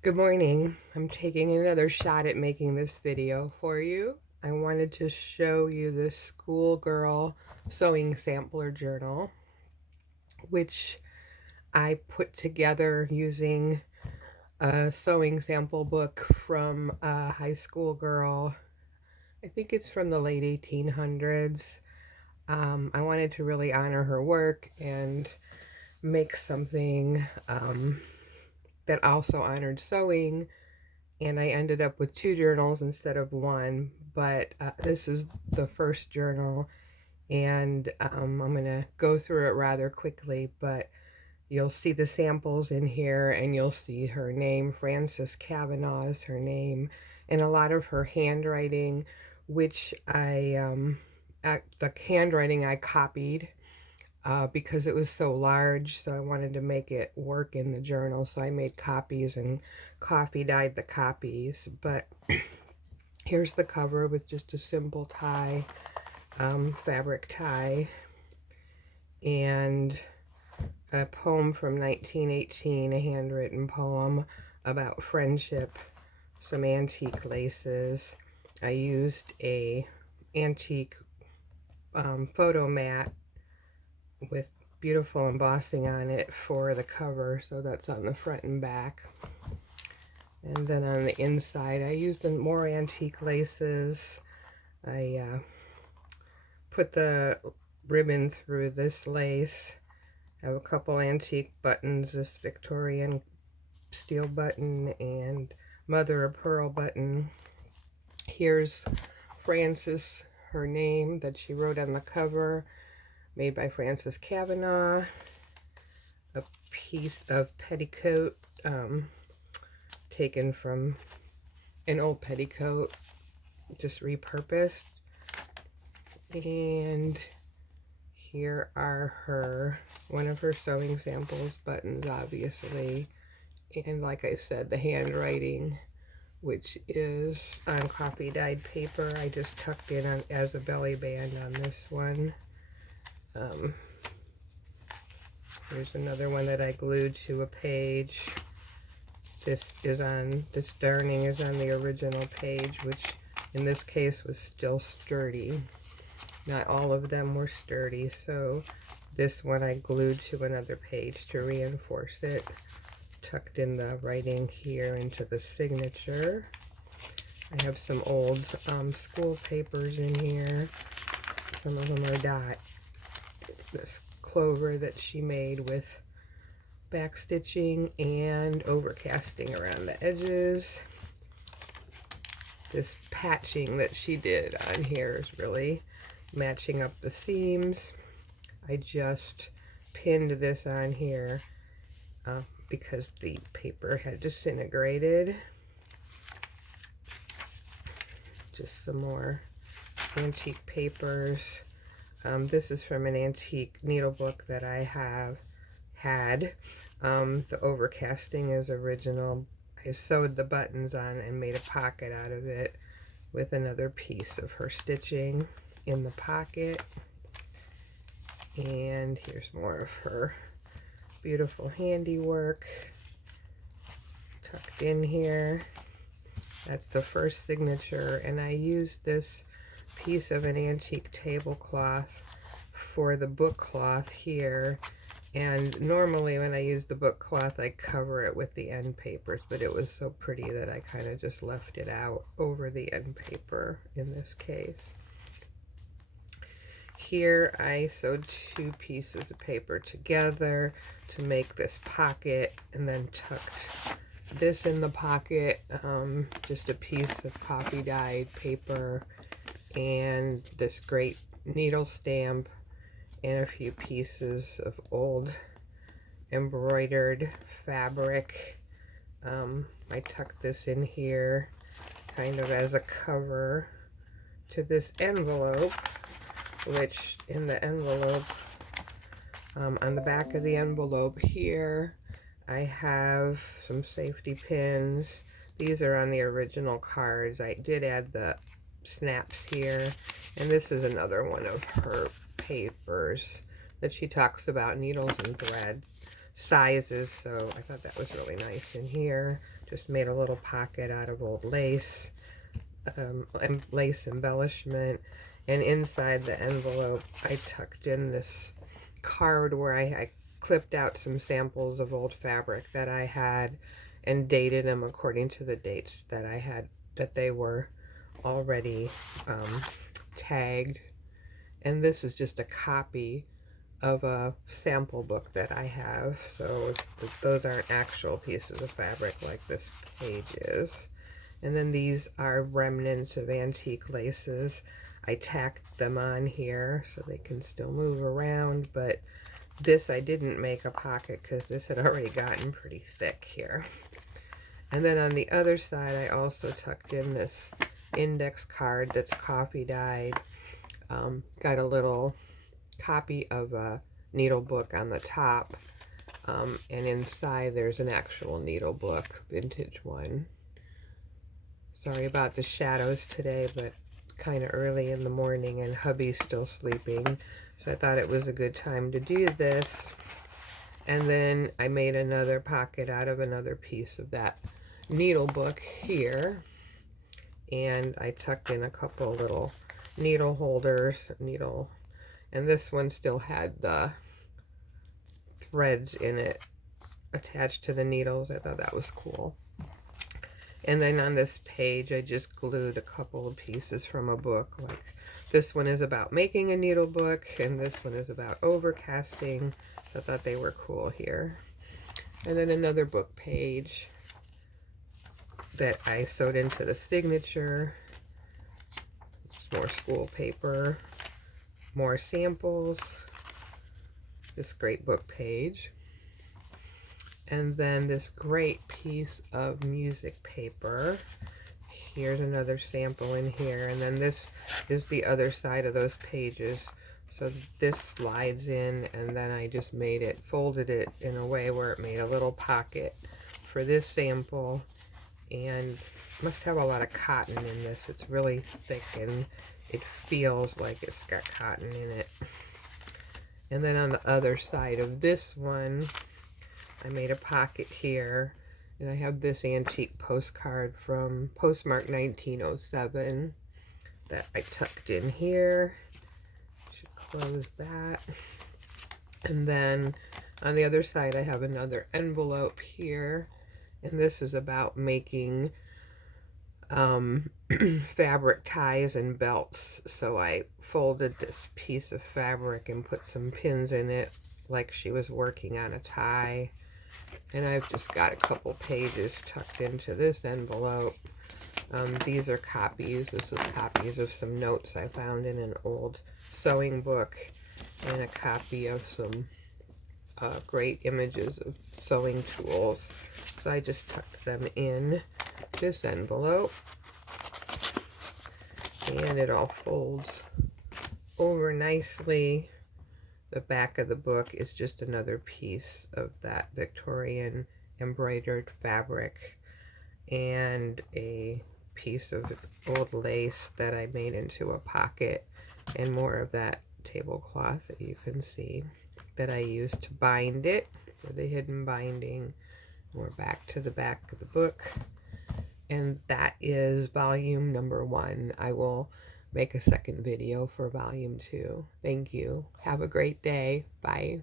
Good morning. I'm taking another shot at making this video for you. I wanted to show you this schoolgirl sewing sampler journal, which I put together using a sewing sample book from a high school girl. I think it's from the late 1800s. I wanted to really honor her work and make something that also honored sewing, and I ended up with two journals instead of one, but this is the first journal, and I'm going to go through it rather quickly, but you'll see the samples in here, and you'll see her name. Frances Cavanaugh is her name, and a lot of her handwriting, which the handwriting I copied because it was so large, so I wanted to make it work in the journal, so I made copies and coffee dyed the copies. But here's the cover with just a simple tie, fabric tie, and a poem from 1918, a handwritten poem about friendship, some antique laces. I used a antique photo mat with beautiful embossing on it for the cover, so that's on the front and back. And then on the inside I used more antique laces. I put the ribbon through this lace. I have a couple antique buttons, this Victorian steel button and mother of pearl button. Here's Frances, her name that she wrote on the cover, made by Frances Cavanaugh. A piece of petticoat taken from an old petticoat, just repurposed. And here are one of her sewing samples, buttons obviously, and like I said, the handwriting, which is on coffee dyed paper. I just tucked in as a belly band on this one. Here's another one that I glued to a page. This darning is on the original page, which in this case was still sturdy. Not all of them were sturdy, so this one I glued to another page to reinforce it. Tucked in the writing here into the signature. I have some old school papers in here. Some of them are this clover that she made with back stitching and overcasting around the edges. This patching that she did on here is really matching up the seams. I just pinned this on here because the paper had disintegrated. Just some more antique papers. This is from an antique needle book that I had. The overcasting is original. I sewed the buttons on and made a pocket out of it with another piece of her stitching in the pocket. And here's more of her beautiful handiwork tucked in here. That's the first signature, and I used this piece of an antique tablecloth for the book cloth here. And normally when I use the book cloth, I cover it with the end papers, but it was so pretty that I kind of just left it out over the end paper in this case. Here I sewed two pieces of paper together to make this pocket, and then tucked this in the pocket, just a piece of coffee dyed paper and this great needle stamp and a few pieces of old embroidered fabric. I tucked this in here kind of as a cover to this envelope, which in the envelope, on the back of the envelope here, I have some safety pins. These are on the original cards. I did add the snaps here, and this is another one of her papers that she talks about needles and thread sizes, so I thought that was really nice in here. Just made a little pocket out of old lace, lace embellishment. And inside the envelope, I tucked in this card where I clipped out some samples of old fabric that I had and dated them according to the dates that I had, that they were already tagged. And this is just a copy of a sample book that I have, so those aren't actual pieces of fabric like this page is. And then these are remnants of antique laces. I tacked them on here so they can still move around, but this I didn't make a pocket because this had already gotten pretty thick here. And then on the other side, I also tucked in this index card that's coffee dyed. Got a little copy of a needle book on the top, and inside there's an actual needle book, vintage one. Sorry about the shadows today, but kind of early in the morning and hubby's still sleeping, so I thought it was a good time to do this. And then I made another pocket out of another piece of that needle book here, and I tucked in a couple little needle holders, and this one still had the threads in it attached to the needles. I thought that was cool. And then on this page, I just glued a couple of pieces from a book. Like this one is about making a needle book, and this one is about overcasting. So I thought they were cool here. And then another book page that I sewed into the signature. More school paper, more samples, this great book page, and then this great piece of music paper. Here's another sample in here, and then this is the other side of those pages. So this slides in, and then I just folded it in a way where it made a little pocket for this sample. And must have a lot of cotton in this. It's really thick and it feels like it's got cotton in it. And then on the other side of this one, I made a pocket here, and I have this antique postcard from postmark 1907 that I tucked in here. Should close that. And then on the other side, I have another envelope here. And this is about making fabric ties and belts. So I folded this piece of fabric and put some pins in it like she was working on a tie. And I've just got a couple pages tucked into this envelope. These are copies. This is copies of some notes I found in an old sewing book, and a copy of some great images of sewing tools. So I just tucked them in this envelope, and it all folds over nicely. The back of the book is just another piece of that Victorian embroidered fabric, and a piece of old lace that I made into a pocket, and more of that tablecloth that you can see that I used to bind it for the hidden binding. We're back to the back of the book, and that is volume number 1. I will make a second video for volume 2. Thank you. Have a great day. Bye.